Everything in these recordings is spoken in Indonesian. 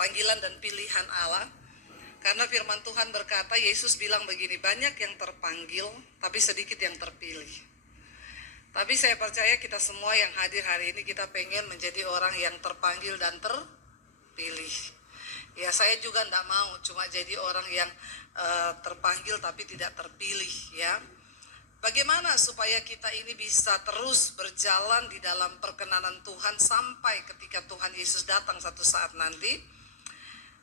panggilan dan pilihan Allah. Karena firman Tuhan berkata, Yesus bilang begini, banyak yang terpanggil, tapi sedikit yang terpilih. Tapi saya percaya kita semua yang hadir hari ini, kita pengen menjadi orang yang terpanggil dan terpilih. Ya, saya juga tidak mau cuma jadi orang yang terpanggil tapi tidak terpilih, ya. Bagaimana supaya kita ini bisa terus berjalan di dalam perkenanan Tuhan sampai ketika Tuhan Yesus datang satu saat nanti?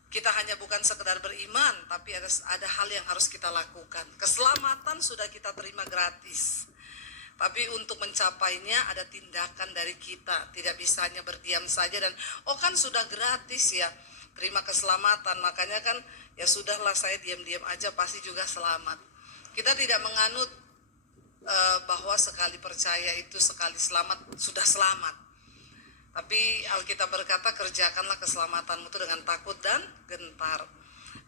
Kita hanya bukan sekedar beriman, tapi ada hal yang harus kita lakukan. Keselamatan sudah kita terima gratis, tapi untuk mencapainya ada tindakan dari kita. Tidak bisa hanya berdiam saja dan kan sudah gratis ya, terima keselamatan, makanya kan ya sudahlah saya diam-diam aja pasti juga selamat. Kita tidak menganut bahwa sekali percaya itu sekali selamat sudah selamat. Tapi Alkitab berkata, kerjakanlah keselamatanmu itu dengan takut dan gentar.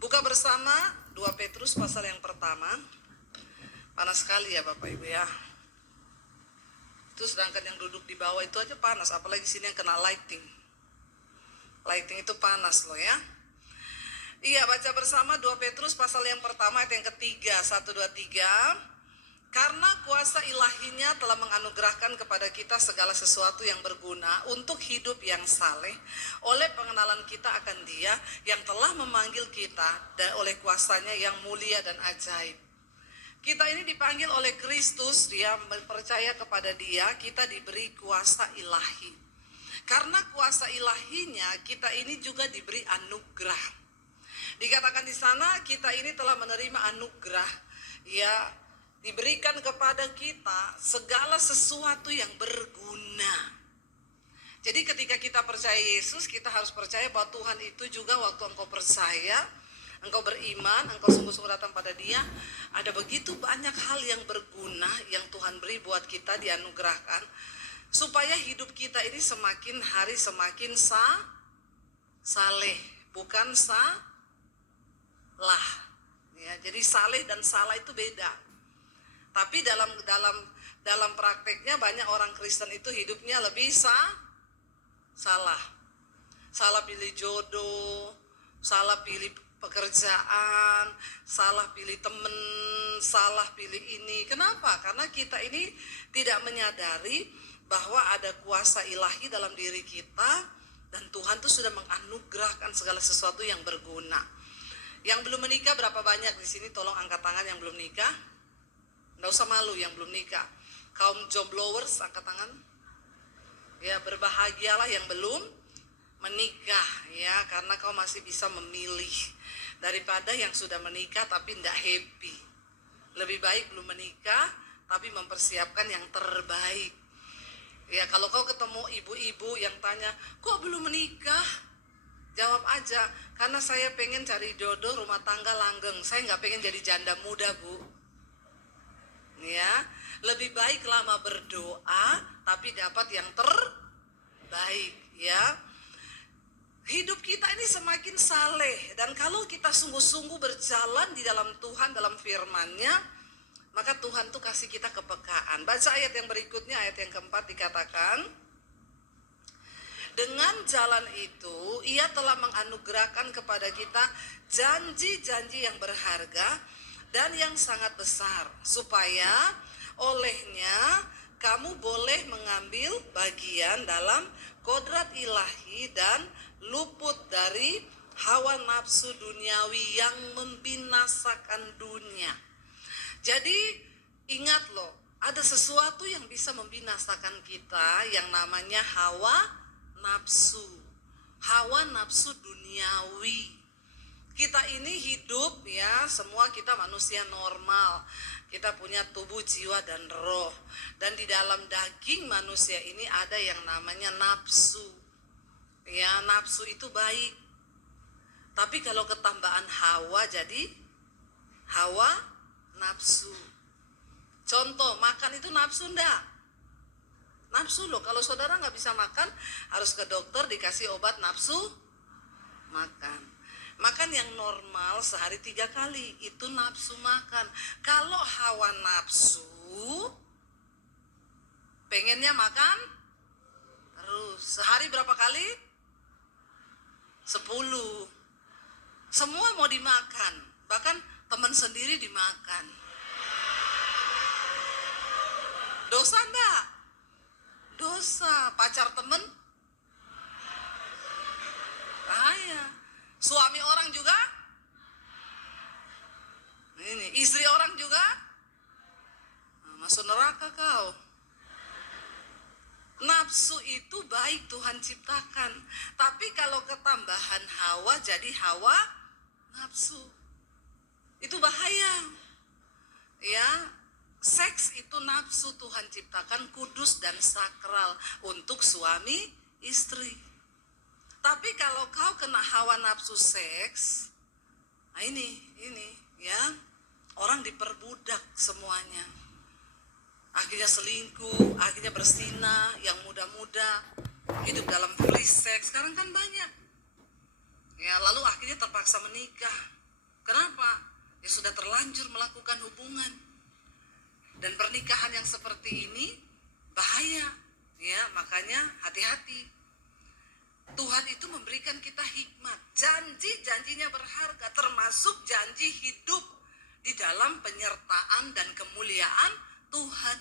Buka bersama 2 Petrus pasal yang pertama. Panas sekali ya Bapak Ibu ya. Itu sedangkan yang duduk di bawah itu aja panas, apalagi sini yang kena lighting. Lighting itu panas loh ya. Iya, baca bersama 2 Petrus pasal yang pertama ayat yang ketiga, 1, 2, 3. Karena kuasa ilahinya telah menganugerahkan kepada kita segala sesuatu yang berguna untuk hidup yang saleh oleh pengenalan kita akan Dia yang telah memanggil kita dan oleh kuasanya yang mulia dan ajaib. Kita ini dipanggil oleh Kristus, Dia percaya kepada Dia, kita diberi kuasa ilahi. Karena kuasa ilahinya kita ini juga diberi anugerah. Dikatakan di sana kita ini telah menerima anugerah, ya, diberikan kepada kita segala sesuatu yang berguna. Jadi ketika kita percaya Yesus, kita harus percaya bahwa Tuhan itu juga waktu engkau percaya, engkau beriman, engkau sungguh-sungguh datang pada Dia, ada begitu banyak hal yang berguna yang Tuhan beri buat kita, dianugerahkan, supaya hidup kita ini semakin hari semakin saleh, bukan salah. Ya, jadi saleh dan salah itu beda. Tapi dalam prakteknya banyak orang Kristen itu hidupnya lebih salah. Salah pilih jodoh, salah pilih pekerjaan, salah pilih temen, salah pilih ini. Kenapa? Karena kita ini tidak menyadari bahwa ada kuasa ilahi dalam diri kita dan Tuhan tuh sudah menganugerahkan segala sesuatu yang berguna. Yang belum menikah berapa banyak di sini? Tolong angkat tangan yang belum nikah. Nggak usah malu yang belum nikah. Kaum joblowers, angkat tangan. Ya, berbahagialah yang belum menikah ya, karena kau masih bisa memilih daripada yang sudah menikah tapi tidak happy. Lebih baik belum menikah tapi mempersiapkan yang terbaik. Ya, kalau kau ketemu ibu-ibu yang tanya, kok belum menikah? Jawab aja, karena saya pengen cari jodoh rumah tangga langgeng. Saya nggak pengen jadi janda muda, Bu. Ya, lebih baik lama berdoa tapi dapat yang terbaik ya. Hidup kita ini semakin saleh, dan kalau kita sungguh-sungguh berjalan di dalam Tuhan, dalam firman-Nya, maka Tuhan tuh kasih kita kepekaan. Baca ayat yang berikutnya, ayat yang keempat, dikatakan, dengan jalan itu Ia telah menganugerahkan kepada kita janji-janji yang berharga dan yang sangat besar, supaya olehnya kamu boleh mengambil bagian dalam kodrat ilahi dan luput dari hawa nafsu duniawi yang membinasakan dunia. Jadi ingat loh, ada sesuatu yang bisa membinasakan kita yang namanya hawa nafsu duniawi. Kita ini hidup ya, semua kita manusia normal. Kita punya tubuh, jiwa, dan roh. Dan di dalam daging manusia ini ada yang namanya nafsu. Ya, nafsu itu baik. Tapi kalau ketambahan hawa jadi hawa nafsu. Contoh, makan itu nafsu enggak? Nafsu loh, kalau saudara nggak bisa makan, harus ke dokter dikasih obat nafsu makan. Makan yang normal sehari 3 kali, itu nafsu makan. Kalau hawa nafsu, pengennya makan terus. Sehari berapa kali? 10. Semua mau dimakan, bahkan teman sendiri dimakan. Dosa enggak? Dosa. Pacar temen? Bahaya. Suami orang juga? Ini, istri orang juga? Nah, masuk neraka kau. Nafsu itu baik Tuhan ciptakan. Tapi kalau ketambahan Hawa jadi Hawa nafsu. Itu bahaya. Ya, seks itu nafsu Tuhan ciptakan kudus dan sakral untuk suami istri. Tapi kalau kau kena hawa nafsu seks, nah ini ya, orang diperbudak semuanya. Akhirnya selingkuh, akhirnya berzina, yang muda-muda hidup dalam free sex. Sekarang kan banyak. Ya, lalu akhirnya terpaksa menikah. Kenapa? Ya sudah terlanjur melakukan hubungan. Dan pernikahan yang seperti ini bahaya. Ya, makanya hati-hati. Tuhan itu memberikan kita hikmat. Janji-janjinya berharga, termasuk janji hidup di dalam penyertaan dan kemuliaan Tuhan.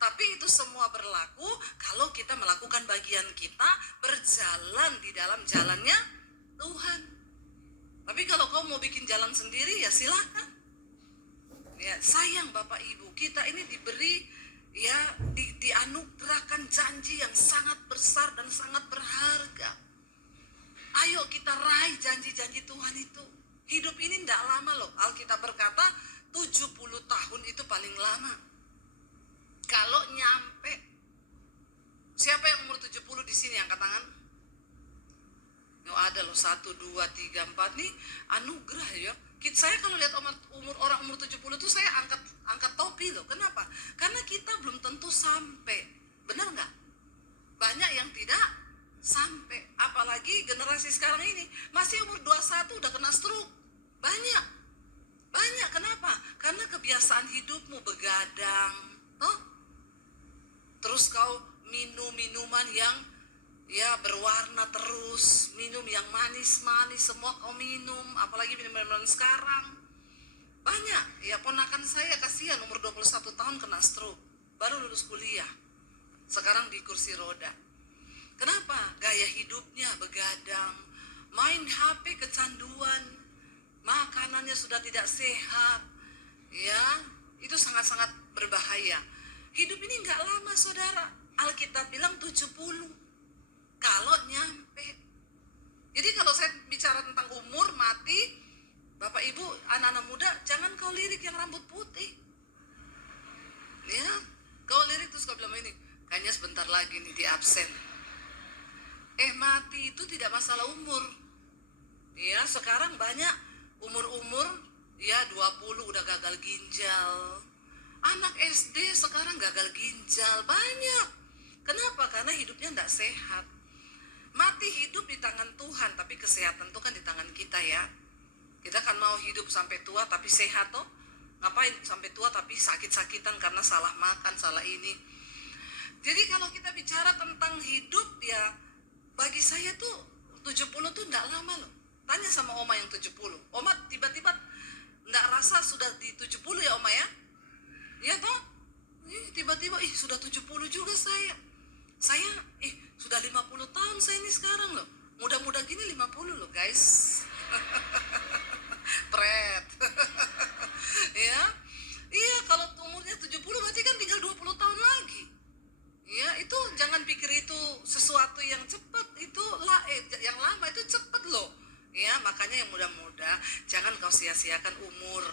Tapi itu semua berlaku kalau kita melakukan bagian kita, berjalan di dalam jalannya Tuhan. Tapi kalau kau mau bikin jalan sendiri, ya silakan. Ya, sayang Bapak Ibu, kita ini diberi, ya, dianugerahkan janji yang sangat besar dan sangat berharga. Ayo kita raih janji-janji Tuhan itu. Hidup ini tidak lama loh. Alkitab berkata 70 tahun itu paling lama. Kalau nyampe, siapa yang umur 70 di sini angkat tangan? Oh, ada loh, 1, 2, 3, 4 nih anugerah ya. Saya kalau lihat orang umur 70 itu saya angkat topi loh. Kenapa? Karena kita belum tentu sampai. Benar nggak? Banyak yang tidak sampai. Apalagi generasi sekarang ini masih umur 21 udah kena stroke. Banyak. Kenapa? Karena kebiasaan hidupmu begadang. Terus kau minum minuman yang ya berwarna terus, minum yang manis-manis, semua kau minum, apalagi minuman sekarang. Banyak, ya ponakan saya kasihan umur 21 tahun kena stroke, baru lulus kuliah. Sekarang di kursi roda. Kenapa? Gaya hidupnya begadang, main HP kecanduan, makanannya sudah tidak sehat. Ya, itu sangat-sangat berbahaya. Hidup ini enggak lama, saudara. Alkitab bilang 70. Kalau nyampe. Jadi kalau saya bicara tentang umur, mati, Bapak Ibu, anak-anak muda, jangan kau lirik yang rambut putih. Ya, kau lirik terus kau bilang ini, kayaknya sebentar lagi nih di absen. Mati itu tidak masalah umur. Ya, sekarang banyak umur-umur ya 20 udah gagal ginjal. Anak SD sekarang gagal ginjal banyak. Kenapa? Karena hidupnya tidak sehat. Mati hidup di tangan Tuhan, tapi kesehatan itu kan di tangan kita ya. Kita kan mau hidup sampai tua tapi sehat toh. Ngapain sampai tua tapi sakit-sakitan karena salah makan, salah ini. Jadi kalau kita bicara tentang hidup ya, bagi saya tuh 70 tuh enggak lama loh. Tanya sama Oma yang 70. Oma tiba-tiba enggak rasa sudah di 70 ya Oma ya? Iya toh? Tiba-tiba sudah 70 juga saya. Saya sudah 50 tahun saya ini sekarang loh. Muda-muda gini 50 loh guys. Pret. Ya. Iya, kalau umurnya 70 berarti kan tinggal 20 tahun lagi. Ya, itu jangan pikir itu sesuatu yang cepat. Itu yang lama itu cepat loh. Ya, makanya yang muda-muda jangan kau sia-siakan umur.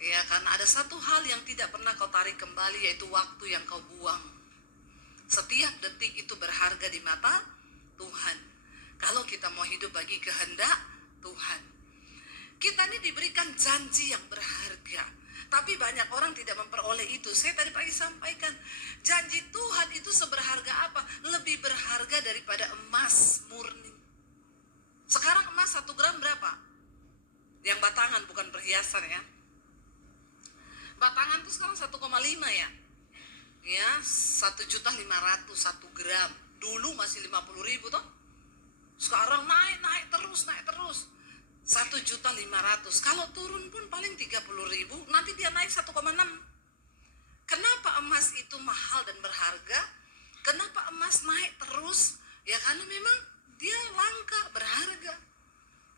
Ya, karena ada satu hal yang tidak pernah kau tarik kembali, yaitu waktu yang kau buang. Setiap detik itu berharga di mata Tuhan. Kalau kita mau hidup bagi kehendak Tuhan. Kita ini diberikan janji yang berharga. Tapi banyak orang tidak memperoleh itu. Saya tadi pagi sampaikan, janji Tuhan itu seberharga apa? Lebih berharga daripada emas murni. Sekarang emas 1 gram berapa? Yang batangan, bukan perhiasan ya. Batangan tuh sekarang 1,5 ya. Ya, 1.500.000 1 gram. Dulu masih 50.000 toh. Sekarang naik terus. 1.500.000 500. Kalau turun pun paling 30.000, nanti dia naik 1,6. Kenapa emas itu mahal dan berharga? Kenapa emas naik terus? Ya karena memang dia langka, berharga.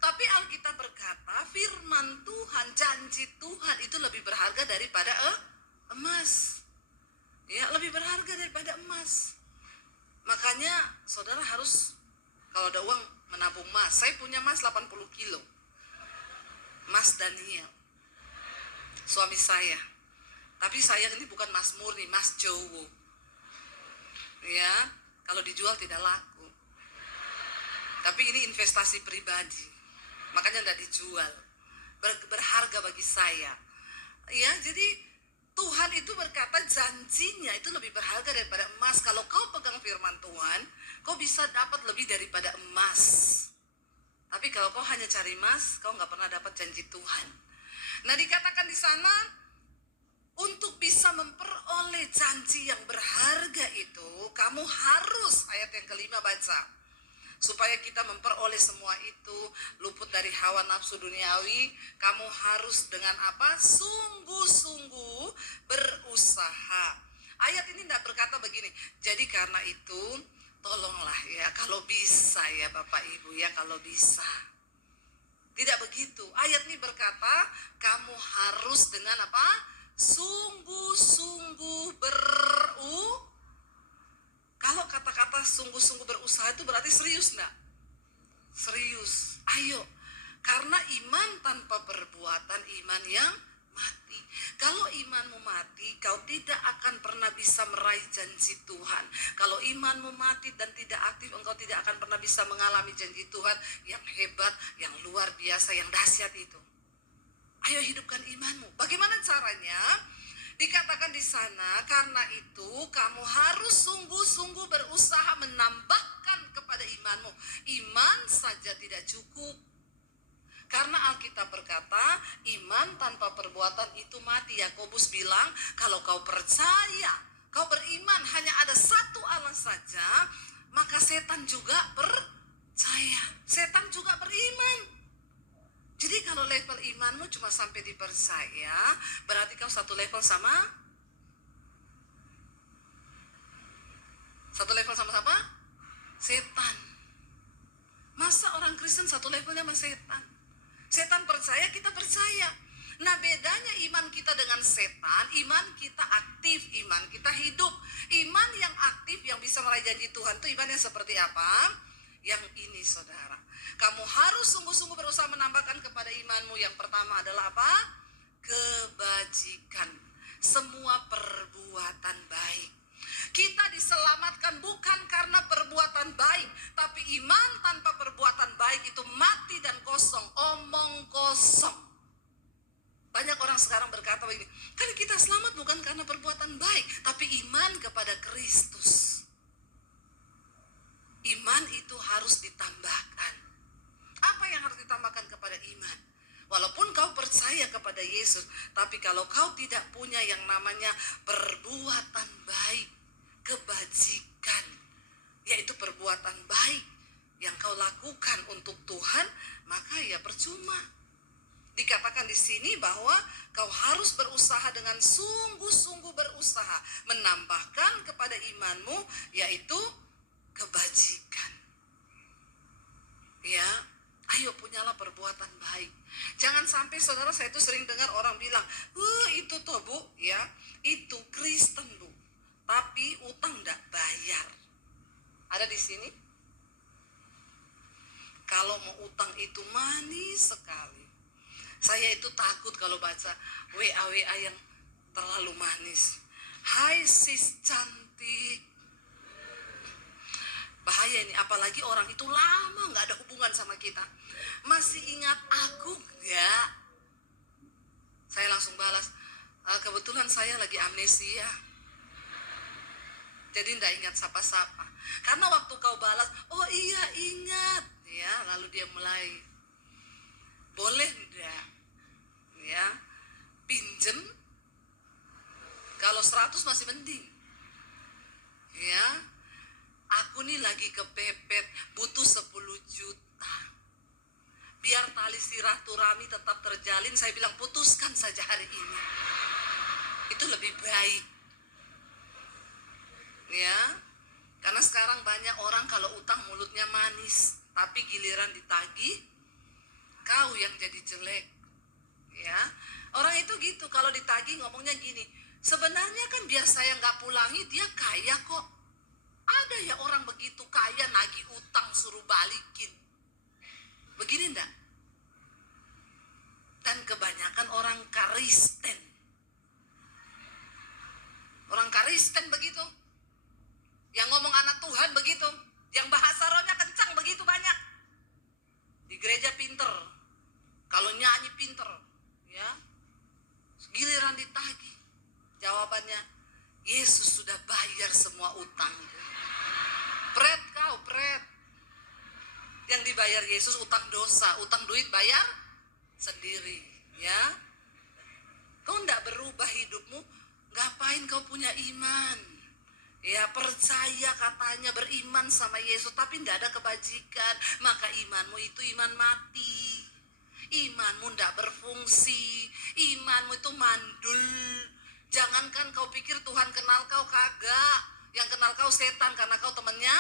Tapi Alkitab berkata, firman Tuhan, janji Tuhan itu lebih berharga daripada emas. Ya, lebih berharga daripada emas. Makanya saudara harus, kalau ada uang, menabung emas. Saya punya emas 80 kilo. Mas Daniel, suami saya. Tapi saya ini bukan mas murni, mas Jowo. Ya, kalau dijual tidak laku. Tapi ini investasi pribadi, makanya tidak dijual. Berharga bagi saya. Ya, jadi Tuhan itu berkata janjinya itu lebih berharga daripada emas. Kalau kau pegang firman Tuhan, kau bisa dapat lebih daripada emas. Tapi kalau kau hanya cari emas, kau nggak pernah dapat janji Tuhan. Nah, dikatakan di sana, untuk bisa memperoleh janji yang berharga itu, kamu harus, ayat yang kelima baca. Supaya kita memperoleh semua itu, luput dari hawa nafsu duniawi, kamu harus dengan apa? Sungguh-sungguh berusaha. Ayat ini tidak berkata begini, jadi karena itu, tolonglah ya, kalau bisa ya Bapak Ibu ya, kalau bisa. Tidak begitu. Ayat ini berkata, kamu harus dengan apa? Sungguh-sungguh Kalau kata-kata sungguh-sungguh berusaha itu berarti serius enggak? Serius. Ayo. Karena iman tanpa perbuatan, iman yang mati. Kalau imanmu mati, kau tidak akan pernah bisa meraih janji Tuhan. Kalau imanmu mati dan tidak aktif, engkau tidak akan pernah bisa mengalami janji Tuhan yang hebat, yang luar biasa, yang dahsyat itu. Ayo hidupkan imanmu. Bagaimana caranya? Dikatakan di sana, karena itu kamu harus sungguh-sungguh berusaha menambahkan kepada imanmu. Iman saja tidak cukup. Karena Alkitab berkata, iman tanpa perbuatan itu mati. Yakobus bilang, kalau kau percaya, kau beriman hanya ada satu Allah saja, maka setan juga percaya. Setan juga beriman. Jadi kalau level imanmu cuma sampai dipercaya, berarti kau satu level sama siapa? Setan. Masa orang Kristen satu levelnya sama setan? Setan percaya, kita percaya. Nah, bedanya iman kita dengan setan, iman kita aktif, iman kita hidup. Iman yang aktif yang bisa meraih janji Tuhan itu iman yang seperti apa? Yang ini saudara, kamu harus sungguh-sungguh berusaha menambahkan kepada imanmu. Yang pertama adalah apa? Kebajikan. Semua perbuatan baik. Kita diselamatkan bukan karena perbuatan baik, tapi iman tanpa perbuatan baik itu mati dan kosong, omong kosong. Banyak orang sekarang berkata begini, kan kita selamat bukan karena perbuatan baik, tapi iman kepada Kristus. Iman itu harus ditambahkan. Apa yang harus ditambahkan kepada iman? Walaupun kau percaya kepada Yesus, tapi kalau kau tidak punya yang namanya perbuatan baik, kebajikan, yaitu perbuatan baik yang kau lakukan untuk Tuhan, maka ya percuma. Dikatakan di sini bahwa kau harus berusaha dengan sungguh-sungguh berusaha menambahkan kepada imanmu, yaitu kebajikan. Ya, ayo punyalah perbuatan baik. Jangan sampai saudara, saya itu sering dengar orang bilang, itu toh Bu, ya, itu Kristen Bu, tapi utang enggak bayar. Ada di sini? Kalau mau utang itu manis sekali. Saya itu takut kalau baca WA yang terlalu manis. Hai sis cantik. Bahaya ini, apalagi orang itu lama gak ada hubungan sama kita. Masih ingat aku gak? Saya langsung balas, kebetulan saya lagi amnesia, jadi gak ingat sapa-sapa. Karena waktu kau balas, oh iya ingat ya, lalu dia mulai, boleh enggak ya pinjem, kalau 100 masih mending ya. Aku nih lagi kepepet, butuh 10 juta. Biar tali tali silaturahmi tetap terjalin, saya bilang putuskan saja hari ini. Itu lebih baik. Ya. Karena sekarang banyak orang kalau utang mulutnya manis, tapi giliran ditagih kau yang jadi jelek. Ya. Orang itu gitu, kalau ditagih ngomongnya gini, sebenarnya kan biar saya nggak pulangi, dia kaya kok. Ada ya orang begitu kaya nagih utang suruh balikin. Begini enggak? Dan kebanyakan orang Kristen. Orang Kristen begitu. Yang ngomong anak Tuhan begitu. Yang bahasa rohnya kencang begitu banyak. Di gereja pinter. Kalau nyanyi pinter. Ya. Giliran ditagih. Jawabannya, Yesus sudah bayar semua utang. Pret kau, pret. Yang dibayar Yesus utang dosa, utang duit bayar sendiri, ya. Kau enggak berubah hidupmu, ngapain kau punya iman? Ya, percaya katanya beriman sama Yesus, tapi enggak ada kebajikan, maka imanmu itu iman mati. Imanmu enggak berfungsi, imanmu itu mandul. Jangankan kau pikir Tuhan kenal kau, kagak. Yang kenal kau setan karena kau temannya.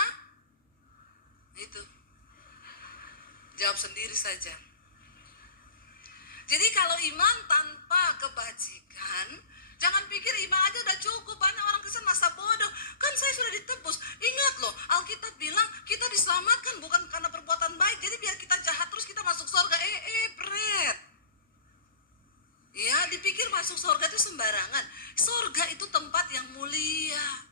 Itu. Jawab sendiri saja. Jadi kalau iman tanpa kebajikan, jangan pikir iman aja udah cukup. Banyak orang Kristen masa bodoh. Kan saya sudah ditebus. Ingat loh, Alkitab bilang kita diselamatkan bukan karena perbuatan baik. Jadi biar kita jahat terus kita masuk surga. Pret. Ya, dipikir masuk surga itu sembarangan. Surga itu tempat yang mulia.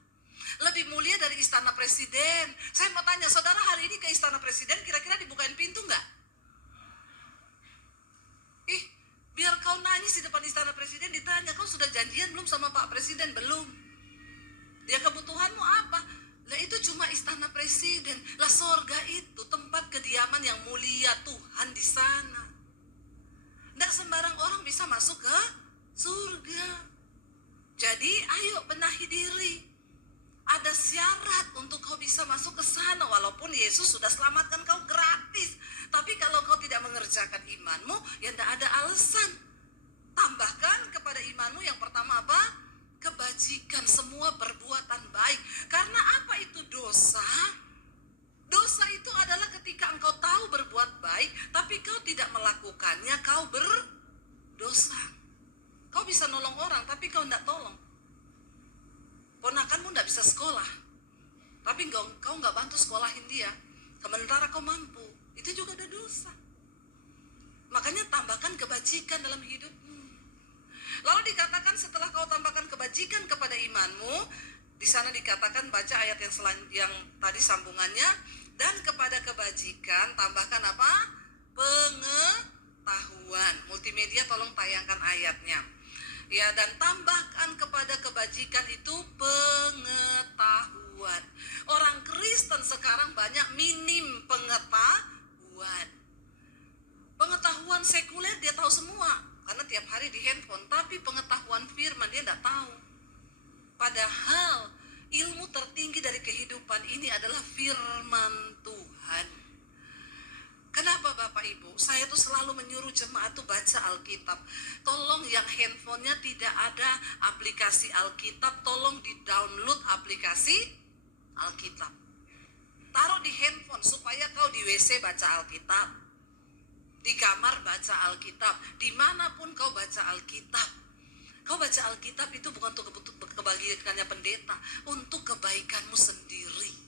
Lebih mulia dari istana presiden. Saya mau tanya, saudara hari ini ke istana presiden kira-kira dibukain pintu nggak? Biar kau nangis di depan istana presiden ditanya, kau sudah janjian belum sama Pak Presiden? Belum. Ya kebutuhanmu apa? Lah itu cuma istana presiden. Lah sorga itu tempat kediaman yang mulia Tuhan di sana. Nggak sembarang orang bisa masuk ke surga. Jadi ayo benahi diri. Ada syarat untuk kau bisa masuk ke sana, walaupun Yesus sudah selamatkan kau gratis. Tapi kalau kau tidak mengerjakan imanmu, ya tidak ada alasan. Tambahkan kepada imanmu yang pertama apa? Kebajikan, semua perbuatan baik. Karena apa itu dosa? Dosa itu adalah ketika engkau tahu berbuat baik, tapi kau tidak melakukannya, kau berdosa. Kau bisa nolong orang, tapi kau tidak tolong. Ponakanmu tidak bisa sekolah, tapi kau nggak bantu sekolahin dia. Sementara kau mampu, itu juga ada dosa. Makanya tambahkan kebajikan dalam hidupmu. Lalu dikatakan setelah kau tambahkan kebajikan kepada imanmu, di sana dikatakan baca ayat yang tadi sambungannya, dan kepada kebajikan tambahkan apa? Pengetahuan. Multimedia tolong tayangkan ayatnya. Ya, dan tambahkan kepada kebajikan itu pengetahuan. Orang Kristen sekarang banyak minim pengetahuan. Pengetahuan sekuler dia tahu semua, karena tiap hari di handphone. Tapi pengetahuan firman dia tidak tahu. Padahal ilmu tertinggi dari kehidupan ini adalah firman Tuhan. Kenapa Bapak Ibu? Saya tuh selalu menyuruh jemaat tuh baca Alkitab. Tolong yang handphonenya tidak ada aplikasi Alkitab, tolong di-download aplikasi Alkitab. Taruh di handphone supaya kau di WC baca Alkitab. Di kamar baca Alkitab. Dimanapun kau baca Alkitab. Kau baca Alkitab itu bukan untuk kebaikannya pendeta, untuk kebaikanmu sendiri.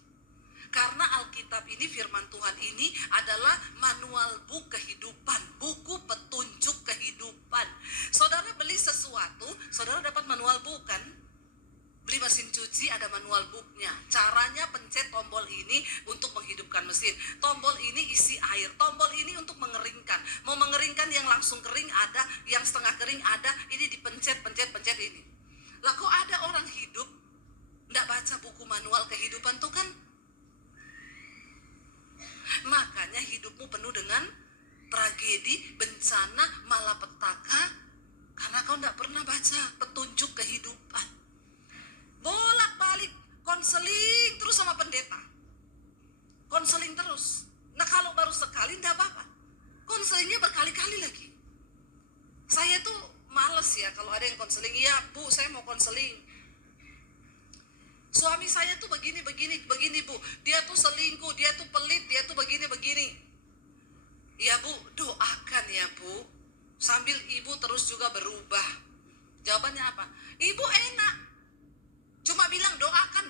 Karena Alkitab ini, firman Tuhan ini adalah manual book kehidupan, buku petunjuk kehidupan. Saudara beli sesuatu, saudara dapat manual book kan? Beli mesin cuci ada manual booknya. Caranya pencet tombol ini untuk menghidupkan mesin. Tombol ini isi air. Tombol ini untuk mengeringkan. Mau mengeringkan yang langsung kering ada, yang setengah kering ada. Ini dipencet ini. Lah kok ada orang hidup nggak baca buku manual kehidupan tuh kan? Makanya hidupmu penuh dengan tragedi, bencana, malapetaka, karena kau tidak pernah baca petunjuk kehidupan. Bolak-balik konseling terus sama pendeta, konseling terus. Nah kalau baru sekali tidak apa-apa, konselingnya berkali-kali lagi. Saya tuh males ya kalau ada yang konseling. Iya bu, saya mau konseling. Suami saya tuh begini bu. Dia tuh selingkuh, dia tuh pelit, dia tuh begini. Ya bu, doakan ya bu. Sambil ibu terus juga berubah. Jawabannya apa? Ibu enak. Cuma bilang doakan.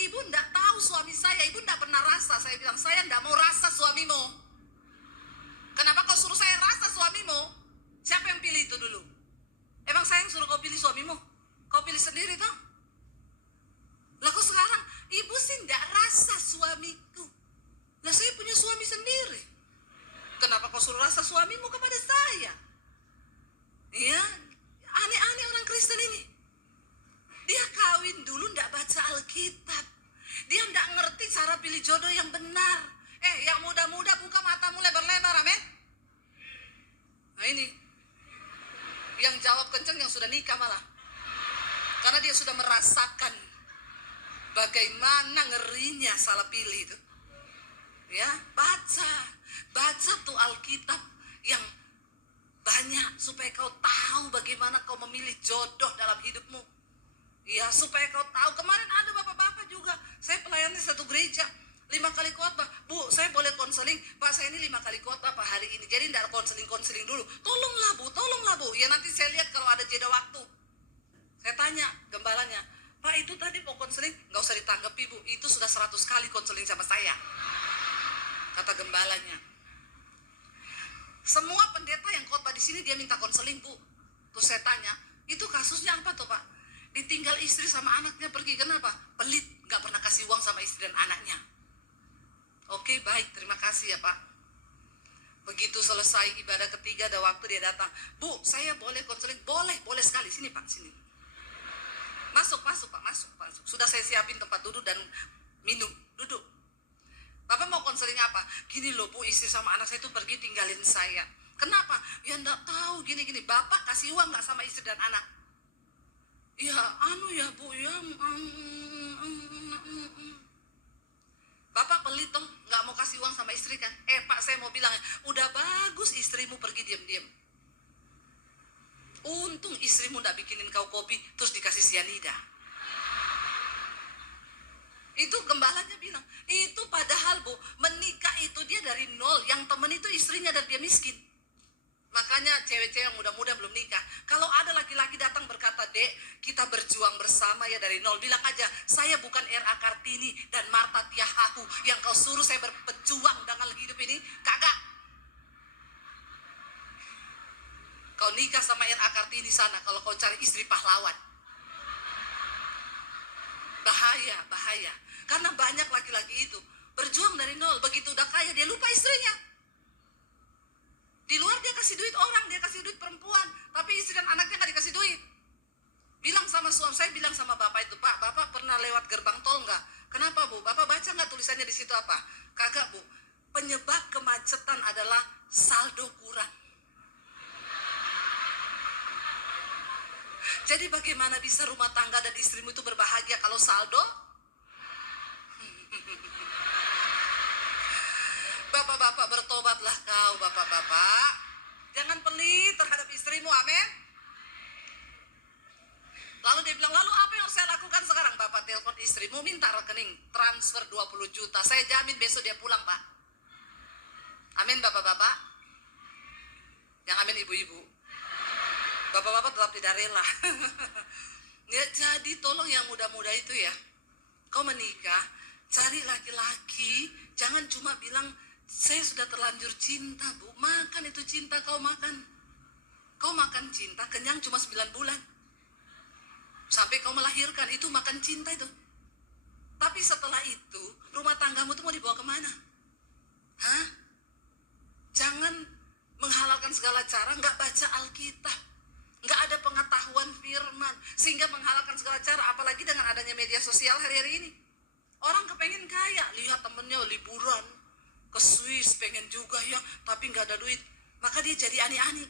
Ibu enggak tahu suami saya, ibu enggak pernah rasa. Saya bilang, saya enggak mau rasa suamimu. Kenapa kau suruh saya rasa suamimu? Siapa yang pilih itu dulu? Emang saya yang suruh kau pilih suamimu? Kau pilih sendiri toh? Lah kok sekarang ibu sih enggak rasa suamiku. Lah saya punya suami sendiri. Kenapa kau suruh rasa suamimu kepada saya? Ya, aneh-aneh orang Kristen ini. Dia kawin dulu enggak baca Alkitab. Dia enggak ngerti cara pilih jodoh yang benar. Yang muda-muda buka matamu lebar-lebar, amin. Nah ini, yang jawab kenceng yang sudah nikah malah. Karena dia sudah merasakan bagaimana ngerinya salah pilih itu. Ya, baca tuh Alkitab yang banyak supaya kau tahu bagaimana kau memilih jodoh dalam hidupmu. Ya, supaya kau tahu. Kemarin ada bapak-bapak juga, saya pelayan di satu gereja 5 kali khotbah. Bu, saya boleh konseling? Pak, saya ini 5 kali khotbah Pak hari ini. Jadi tidak konseling dulu. Tolonglah bu. Ya nanti saya lihat kalau ada jeda waktu. Saya tanya gembalanya, Pak itu tadi mau konseling? Nggak usah ditanggapi bu, itu sudah 100 kali konseling sama saya. Kata gembalanya. Semua pendeta yang khotbah di sini dia minta konseling bu. Terus saya tanya, itu kasusnya apa tuh Pak? Ditinggal istri sama anaknya pergi, kenapa? Pelit, nggak pernah kasih uang sama istri dan anaknya. Oke, baik, terima kasih ya Pak. Begitu selesai ibadah ketiga, ada waktu dia datang. Bu, saya boleh konseling? Boleh sekali. Sini Pak, sini. Masuk Pak, masuk. Sudah saya siapin tempat duduk dan minum. Duduk. Bapak mau konseling apa? Gini loh Bu, istri sama anak saya itu pergi tinggalin saya. Kenapa? Ya enggak tahu, gini. Bapak kasih uang nggak sama istri dan anak? Ya, ya Bu, ya. Bapak pelit toh, nggak mau kasih uang sama istri kan? Pak, saya mau bilang, udah bagus istrimu pergi diam-diam. Untung istrimu nggak bikinin kau kopi, terus dikasih sianida. Itu gembalanya bilang, itu padahal Bu, menikah itu dia dari nol. Yang temen itu istrinya dan dia miskin. Makanya cewek-cewek yang muda-muda belum nikah, kalau ada laki-laki datang berkata, Dek, kita berjuang bersama ya dari nol, bilang aja, saya bukan R.A. Kartini dan Marta Tiahahu yang kau suruh saya berjuang dengan hidup ini. Kagak. Kau nikah sama R.A. Kartini sana kalau kau cari istri pahlawan. Bahaya. Karena banyak laki-laki itu berjuang dari nol, begitu udah kaya dia lupa istrinya. Di luar dia kasih duit orang, dia kasih duit perempuan, tapi istri dan anaknya nggak dikasih duit. Bilang sama suami saya, bilang sama bapak itu, Pak, bapak pernah lewat gerbang tol nggak? Kenapa Bu? Bapak baca nggak tulisannya di situ apa? Kagak Bu. Penyebab kemacetan adalah saldo kurang. Jadi bagaimana bisa rumah tangga dan istrimu itu berbahagia kalau saldo? Bapak-bapak bertobatlah kau, bapak-bapak. Jangan pelit terhadap istrimu, amin. Lalu dia bilang, lalu apa yang saya lakukan sekarang? Bapak telepon istrimu, minta rekening, transfer 20 juta. Saya jamin besok dia pulang, Pak. Amin, bapak-bapak. Yang amin ibu-ibu. Bapak-bapak tetap tidak rela. Ya, jadi tolong yang muda-muda itu ya, kau menikah, cari laki-laki, jangan cuma bilang, saya sudah terlanjur cinta Bu. Makan itu cinta, kau makan. Kau makan cinta, kenyang cuma 9 bulan. Sampai kau melahirkan, itu makan cinta itu. Tapi setelah itu, rumah tanggamu itu mau dibawa kemana? Hah? Jangan menghalalkan segala cara, nggak baca Alkitab. Nggak ada pengetahuan firman. Sehingga menghalalkan segala cara, apalagi dengan adanya media sosial hari-hari ini. Orang kepengen kaya, lihat temennya liburan ke Swiss, pengen juga ya, tapi nggak ada duit, maka dia jadi ani-ani.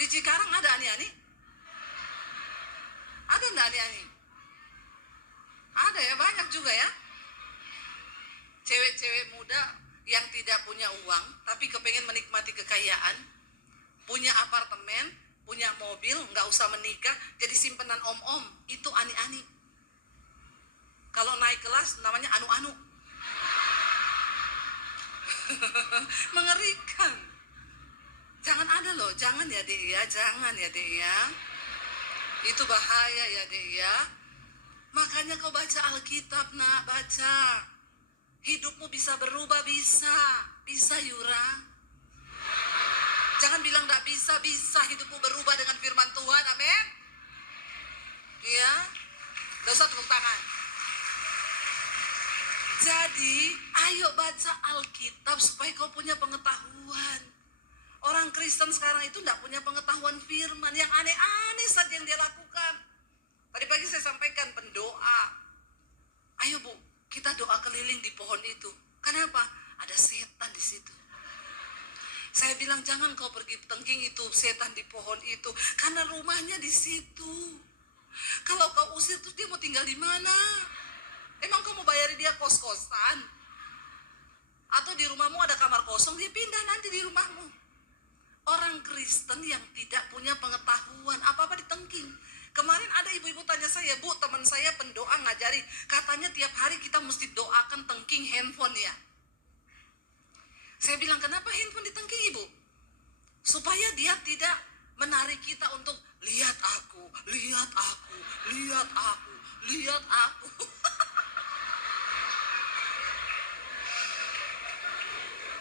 Di Cikarang ada ani-ani? Ada nggak ani-ani? Ada ya, banyak juga ya. Cewek-cewek muda yang tidak punya uang tapi kepengen menikmati kekayaan, punya apartemen, punya mobil, nggak usah menikah, jadi simpenan om-om, itu ani-ani. Kalau naik kelas namanya anu-anu. Mengerikan. Jangan ada loh, jangan ya dek ya, jangan ya dek ya. Itu bahaya ya dek ya. Makanya kau baca Alkitab nak, baca. Hidupmu bisa berubah, bisa Yura. Jangan bilang gak bisa hidupmu berubah dengan firman Tuhan, amin. Iya, gak usah tepuk tangan. Jadi, ayo baca Alkitab supaya kau punya pengetahuan. Orang Kristen sekarang itu gak punya pengetahuan firman, yang aneh-aneh saja yang dia lakukan. Tadi pagi saya sampaikan pendoa. Ayo Bu, kita doa keliling di pohon itu. Kenapa? Ada setan di situ. Saya bilang jangan kau pergi tengking itu setan di pohon itu, karena rumahnya di situ. Kalau kau usir terus dia mau tinggal di mana? Emang kau mau bayari dia kos-kosan? Atau di rumahmu ada kamar kosong, dia pindah nanti di rumahmu. Orang Kristen yang tidak punya pengetahuan, apa-apa ditengking. Kemarin ada ibu-ibu tanya saya, Bu, teman saya pendoa ngajari, katanya tiap hari kita mesti doakan tengking handphone ya. Saya bilang, kenapa handphone ditengking ibu? Supaya dia tidak menarik kita untuk lihat aku, lihat aku, lihat aku, lihat aku.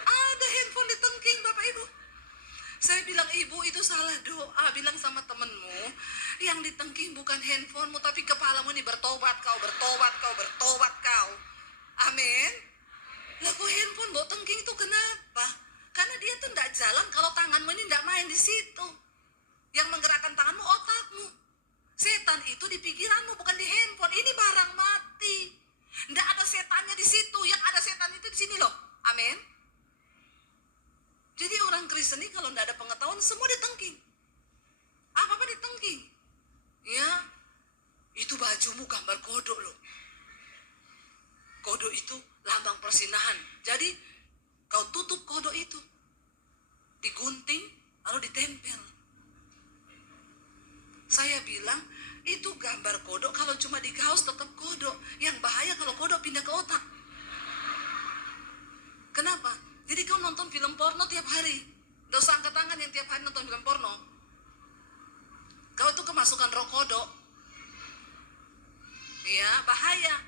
Ada handphone ditengking Bapak Ibu. Saya bilang, ibu itu salah doa. Bilang sama temenmu, yang ditengking bukan handphonemu, tapi kepalamu ini bertobat kau, bertobat kau, bertobat kau. Amin. Lah kok handphone bawa tengking itu kenapa? Karena dia tuh tidak jalan kalau tanganmu ini tidak main di situ. Yang menggerakkan tanganmu otakmu. Setan itu di pikiranmu, bukan di handphone. Ini barang mati. Tidak ada setannya di situ. Yang ada setan itu di sini loh. Amin. Jadi orang Kristen ini kalau tidak ada pengetahuan semua ditengking. Apa-apa ditengking. Ya, itu bajumu gambar kodok loh. Kodok itu lambang persinahan. Jadi kau tutup kodok itu, digunting lalu ditempel. Saya bilang itu gambar kodok, kalau cuma di kaos tetap kodok. Yang bahaya kalau kodok pindah ke otak. Kenapa? Jadi kau nonton film porno tiap hari. Gak usah angkat tangan yang tiap hari nonton film porno. Kau tuh kemasukan roh kodok. Iya, bahaya.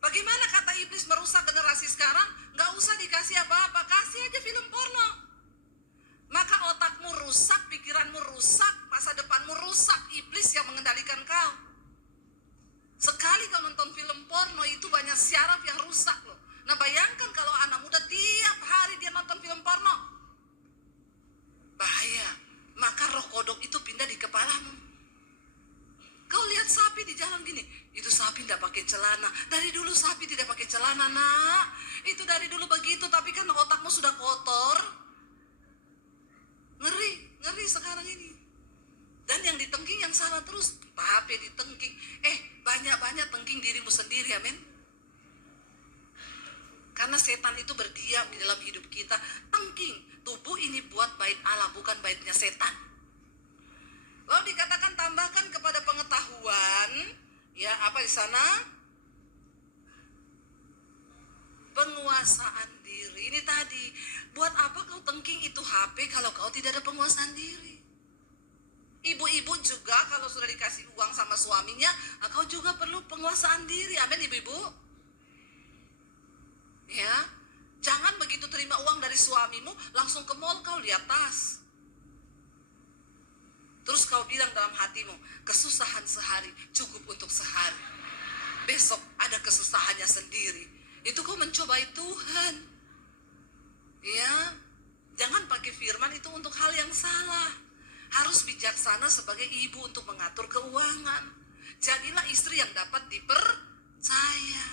Bagaimana kata iblis merusak generasi sekarang? Gak usah dikasih apa-apa, kasih aja film porno. Maka otakmu rusak, pikiranmu rusak, masa depanmu rusak. Iblis yang mengendalikan kau. Sekali kau nonton film porno itu banyak syaraf yang rusak loh. Nah bayangkan kalau anak muda tiap hari dia nonton film porno. Bahaya. Maka roh kodok itu pindah di kepalamu. Kau lihat sapi di jalan gini, itu sapi tidak pakai celana. Dari dulu sapi tidak pakai celana nak. Itu dari dulu begitu, tapi kan otakmu sudah kotor. Ngeri sekarang ini. Dan yang ditengking yang salah terus. HP ditengking. Banyak-banyak tengking dirimu sendiri, amin. Karena setan itu berdiam di dalam hidup kita. Tengking, tubuh ini buat bait Allah, bukan baitnya setan. Lalu dikatakan tambahkan kepada pengetahuan, ya apa di sana? Penguasaan diri. Ini tadi, buat apa kau tengking itu HP kalau kau tidak ada penguasaan diri? Ibu-ibu juga kalau sudah dikasih uang sama suaminya, kau juga perlu penguasaan diri. Amin ibu-ibu. Ya, jangan begitu terima uang dari suamimu langsung ke mall kau lihat tas. Terus kau bilang dalam hatimu, kesusahan sehari cukup untuk sehari. Besok ada kesusahannya sendiri. Itu kau mencobai Tuhan. Ya, jangan pakai firman itu untuk hal yang salah. Harus bijaksana sebagai ibu untuk mengatur keuangan. Jadilah istri yang dapat dipercaya.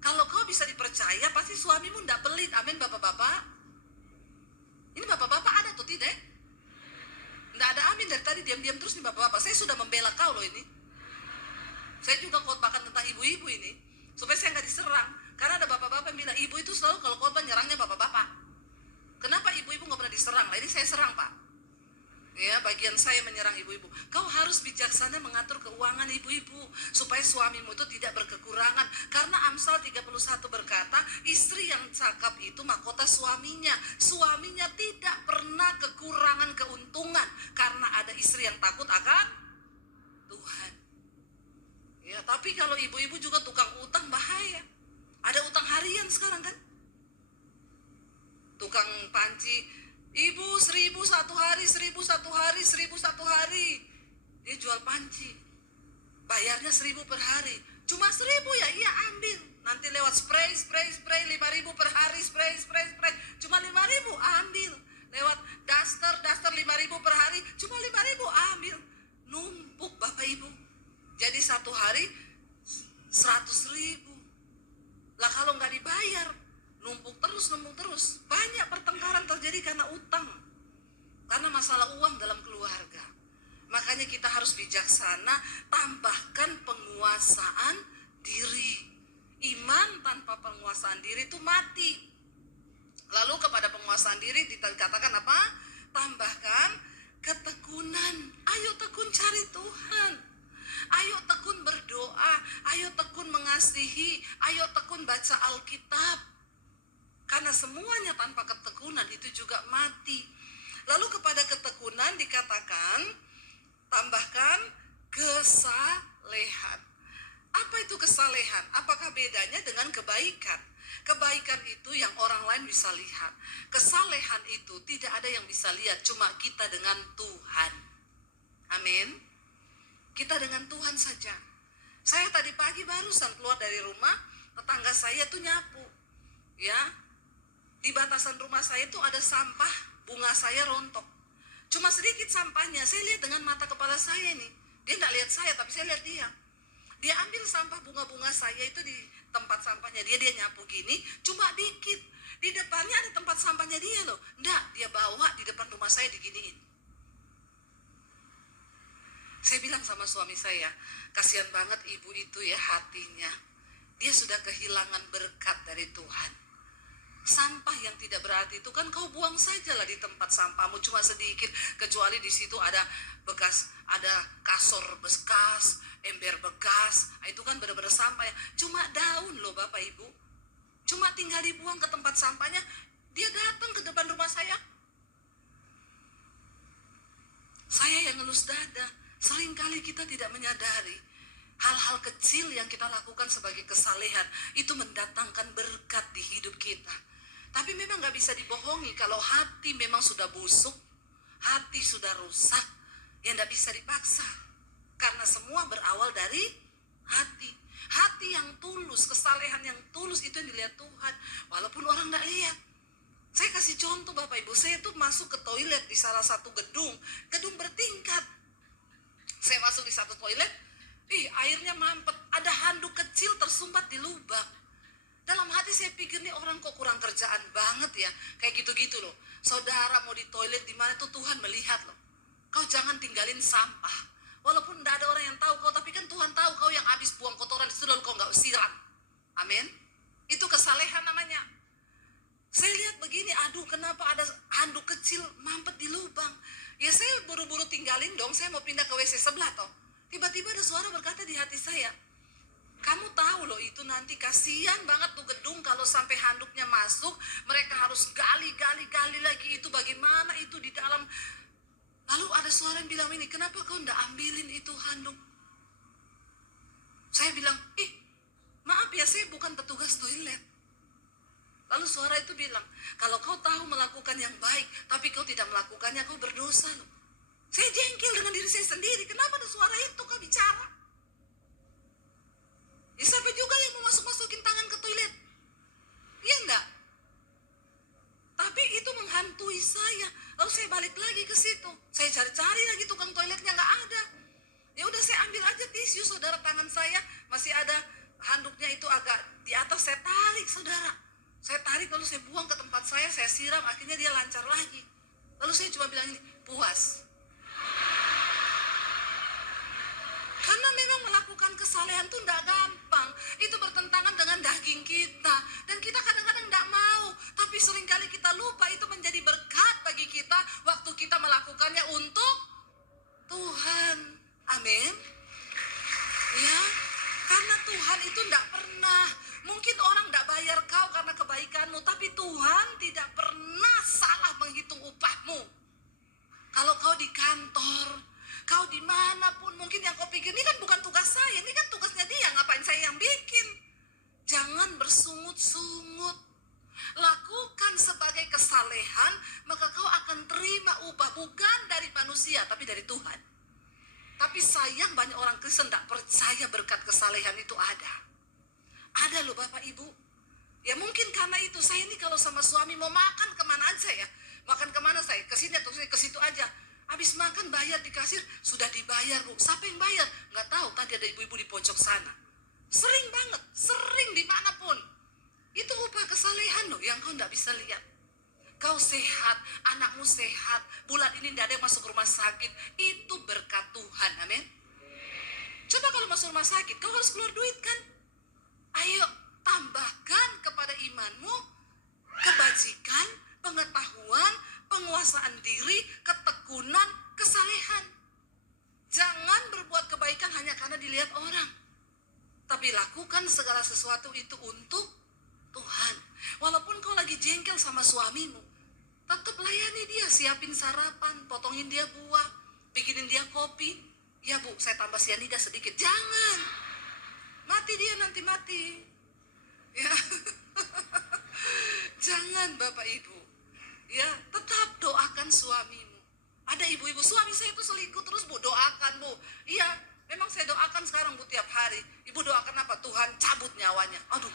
Kalau kau bisa dipercaya, pasti suamimu tidak pelit. Amin bapak-bapak. Ini bapak-bapak ada atau tidak? Tidak ada amin dari tadi, diam-diam terus nih bapak-bapak. Saya sudah membela kau loh ini. Saya juga khotbahkan tentang ibu-ibu ini. Supaya saya nggak diserang. Karena ada bapak-bapak yang bilang, ibu itu selalu kalau khotbah nyerangnya bapak-bapak. Kenapa ibu-ibu nggak pernah diserang? Lah ini saya serang, Pak. Ya, bagian saya menyerang ibu-ibu. Kau harus bijaksana mengatur keuangan ibu-ibu supaya suamimu itu tidak berkekurangan. Karena Amsal 31 berkata, istri yang cakap itu mahkota suaminya. Suaminya tidak pernah kekurangan keuntungan karena ada istri yang takut akan Tuhan. Ya, tapi kalau ibu-ibu juga tukang utang bahaya. Ada utang harian sekarang kan? Tukang panci, ibu 1.000 satu hari, 1.000 satu hari, 1.000 satu hari. Dia jual panci, bayarnya 1.000 per hari. Cuma 1.000 ya, iya ambil. Nanti lewat spray 5.000 per hari, spray. Cuma 5.000 ambil. Lewat daster 5.000 per hari, cuma 5.000 ambil. Numpuk Bapak Ibu. Jadi satu hari 100.000. Lah kalau nggak dibayar, numpuk terus. Banyak pertengkaran terjadi karena utang. Karena masalah uang dalam keluarga. Makanya kita harus bijaksana, tambahkan penguasaan diri. Iman tanpa penguasaan diri itu mati. Lalu kepada penguasaan diri dikatakan apa? Tambahkan ketekunan. Ayo tekun cari Tuhan. Ayo tekun berdoa, ayo tekun mengasihi, ayo tekun baca Alkitab. Karena semuanya tanpa ketekunan itu juga mati. Lalu kepada ketekunan dikatakan, tambahkan kesalehan. Apa itu kesalehan? Apakah bedanya dengan kebaikan? Kebaikan itu yang orang lain bisa lihat. Kesalehan itu tidak ada yang bisa lihat, cuma kita dengan Tuhan. Amin. Kita dengan Tuhan saja. Saya tadi pagi barusan keluar dari rumah, tetangga saya tuh nyapu. Ya, di batasan rumah saya itu ada sampah, bunga saya rontok. Cuma sedikit sampahnya, saya lihat dengan mata kepala saya nih. Dia nggak lihat saya, tapi saya lihat dia. Dia ambil sampah bunga-bunga saya itu di tempat sampahnya dia nyapu gini, cuma dikit. Di depannya ada tempat sampahnya dia loh. Nggak, dia bawa di depan rumah saya diginiin. Saya bilang sama suami saya, kasihan banget ibu itu ya hatinya. Dia sudah kehilangan berkat dari Tuhan. Sampah yang tidak berarti itu kan kau buang sajalah di tempat sampahmu, cuma sedikit. Kecuali di situ ada bekas, ada kasur bekas, ember bekas. Itu kan benar-benar sampah ya. Cuma daun loh Bapak Ibu. Cuma tinggal dibuang ke tempat sampahnya. Dia datang ke depan rumah saya. Saya yang ngelus dada. Seringkali kita tidak menyadari hal-hal kecil yang kita lakukan sebagai kesalehan itu mendatangkan berkat di hidup kita. Tapi memang gak bisa dibohongi, kalau hati memang sudah busuk, hati sudah rusak, ya gak bisa dipaksa. Karena semua berawal dari hati. Hati yang tulus, kesalehan yang tulus itu yang dilihat Tuhan. Walaupun orang gak lihat. Saya kasih contoh Bapak Ibu, saya tuh masuk ke toilet di salah satu gedung bertingkat. Saya masuk di satu toilet, airnya mampet, ada handuk kecil tersumbat di lubang. Dalam hati saya pikir nih orang kok kurang kerjaan banget ya, kayak gitu-gitu loh. Saudara mau di toilet di mana tuh Tuhan melihat loh. Kau jangan tinggalin sampah. Walaupun tidak ada orang yang tahu kau, tapi kan Tuhan tahu kau yang habis buang kotoran itu lalu kau nggak siram. Amin. Itu kesalehan namanya. Saya lihat begini, aduh kenapa ada handuk kecil mampet di lubang. Ya saya buru-buru tinggalin dong, saya mau pindah ke WC sebelah toh. Tiba-tiba ada suara berkata di hati saya, kamu tahu loh itu nanti kasihan banget tuh gedung kalau sampai handuknya masuk, mereka harus gali lagi itu bagaimana itu di dalam. Lalu ada suara yang bilang ini, kenapa kau ndak ambilin itu handuk? Saya bilang, maaf ya saya bukan petugas toilet. Lalu suara itu bilang, kalau kau tahu melakukan yang baik, tapi kau tidak melakukannya, kau berdosa loh. Saya jengkel dengan diri saya sendiri, kenapa ada suara itu kau bicara? Ya sampai juga yang mau masukin tangan ke toilet. Iya enggak? Tapi itu menghantui saya. Lalu saya balik lagi ke situ. Saya cari-cari lagi tukang toiletnya, nggak ada. Ya udah saya ambil aja tisu, saudara, tangan saya masih ada handuknya itu agak di atas, saya tarik saudara. Saya tarik lalu saya buang ke tempat saya siram, akhirnya dia lancar lagi. Lalu saya cuma bilang ini, puas. Karena memang melakukan melakukan kesalehan tuh tidak gampang. Itu bertentangan dengan daging kita. Dan kita kadang-kadang tidak mau. Tapi seringkali kita lupa itu menjadi berkat bagi kita waktu kita melakukannya untuk Tuhan. Amin. Ya, karena Tuhan itu tidak pernah. Mungkin orang tidak bayar kau karena kebaikanmu. Tapi Tuhan tidak pernah salah menghitung upahmu. Kalau kau di kantor, kau dimanapun, mungkin yang kau pikir, ini kan bukan tugas saya, ini kan tugasnya dia, ngapain saya yang bikin? Jangan bersungut-sungut. Lakukan sebagai kesalehan, maka kau akan terima upah, bukan dari manusia, tapi dari Tuhan. Tapi sayang banyak orang Kristen tidak percaya berkat kesalehan itu ada. Ada loh Bapak Ibu. Ya mungkin karena itu, saya ini kalau sama suami mau makan kemana aja ya. Makan kemana saya? Ke sini atau ke situ aja. Habis makan bayar di kasir, sudah dibayar Bu. Siapa yang bayar? Nggak tahu, tadi ada ibu-ibu di pojok sana. Sering banget, sering dimanapun. Itu upah kesalehan loh yang kau nggak bisa lihat. Kau sehat, anakmu sehat, bulan ini tidak ada yang masuk rumah sakit. Itu berkat Tuhan, amin. Coba kalau masuk rumah sakit, kau harus keluar duit kan? Ayo, tambahkan kepada imanmu, kebajikan, pengetahuan, penguasaan diri, ketekunan, kesalehan. Jangan berbuat kebaikan hanya karena dilihat orang. Tapi lakukan segala sesuatu itu untuk Tuhan. Walaupun kau lagi jengkel sama suamimu, tetap layani dia, siapin sarapan, potongin dia buah, bikinin dia kopi. Ya Bu, saya tambah sianida sedikit. Jangan. Mati dia nanti mati. Ya. Jangan Bapak Ibu. Ya, tetap doakan suamimu. Ada ibu-ibu, suami saya itu selingkuh terus Bu, doakan Bu. Iya, memang saya doakan sekarang Bu tiap hari. Ibu doakan apa? Tuhan cabut nyawanya. Aduh.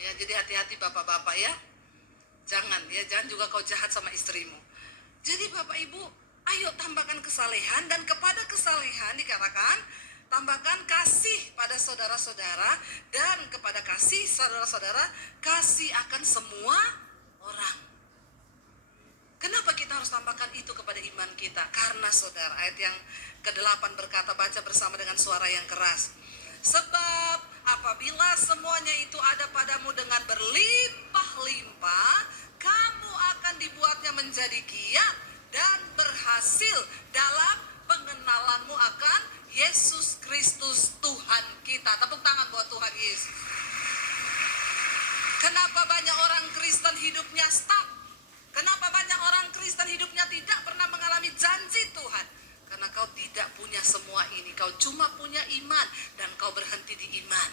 Ya, jadi hati-hati bapak-bapak ya. Jangan juga kau jahat sama istrimu. Jadi Bapak Ibu, ayo tambahkan kesalehan, dan kepada kesalehan dikatakan tambahkan kasih pada saudara-saudara, dan kepada kasih saudara-saudara kasih akan semua orang. Kenapa kita harus tambahkan itu kepada iman kita? Karena saudara, ayat yang ke-8 berkata, baca bersama dengan suara yang keras. Sebab apabila semuanya itu ada padamu dengan berlimpah-limpah, kamu akan dibuatnya menjadi giat dan berhasil dalam pengenalanmu akan Yesus Kristus Tuhan kita. Tepuk tangan buat Tuhan Yesus. Kenapa banyak orang Kristen hidupnya stuck? Kenapa banyak orang Kristen hidupnya tidak pernah mengalami janji Tuhan? Karena kau tidak punya semua ini. Kau cuma punya iman, dan kau berhenti di iman.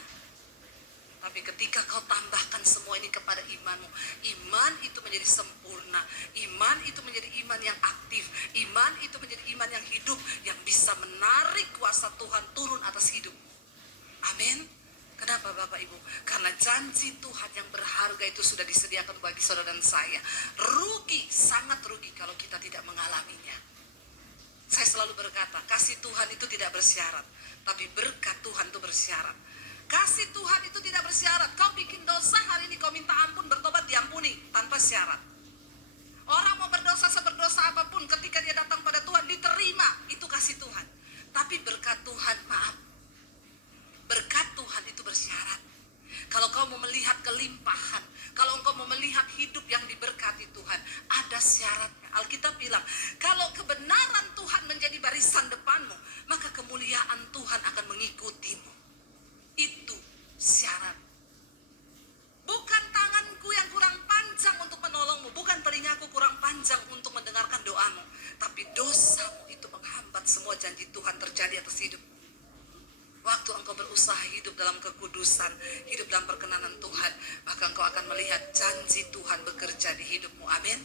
Tapi ketika kau tambahkan semua ini kepada imanmu, iman itu menjadi sempurna. Iman itu menjadi iman yang aktif. Iman itu menjadi iman yang hidup, yang bisa menarik kuasa Tuhan turun atas hidup. Amin. Kenapa Bapak Ibu? Karena janji Tuhan yang berharga itu sudah disediakan bagi saudara dan saya. Rugi, sangat rugi kalau kita tidak mengalaminya. Saya selalu berkata, kasih Tuhan itu tidak bersyarat, tapi berkat Tuhan itu bersyarat. Kasih Tuhan itu tidak bersyarat. Kau bikin dosa, hari ini kau minta ampun, bertobat, diampuni, tanpa syarat. Orang mau berdosa seberdosa apapun, ketika dia datang pada Tuhan, diterima. Itu kasih Tuhan. Tapi berkat Tuhan, maaf, berkat Tuhan itu bersyarat. Kalau kau mau melihat kelimpahan, kalau engkau mau melihat hidup yang diberkati Tuhan, ada syaratnya. Alkitab bilang, kalau kebenaran Tuhan menjadi barisan depanmu, maka kemuliaan Tuhan akan mengikutimu. Itu syarat. Bukan tanganku yang kurang panjang untuk menolongmu, bukan telingaku kurang panjang untuk mendengarkan doamu, tapi dosamu itu menghambat semua janji Tuhan terjadi atas hidup. Waktu engkau berusaha hidup dalam kekudusan, hidup dalam perkenanan Tuhan, maka engkau akan melihat janji Tuhan bekerja di hidupmu. Amin.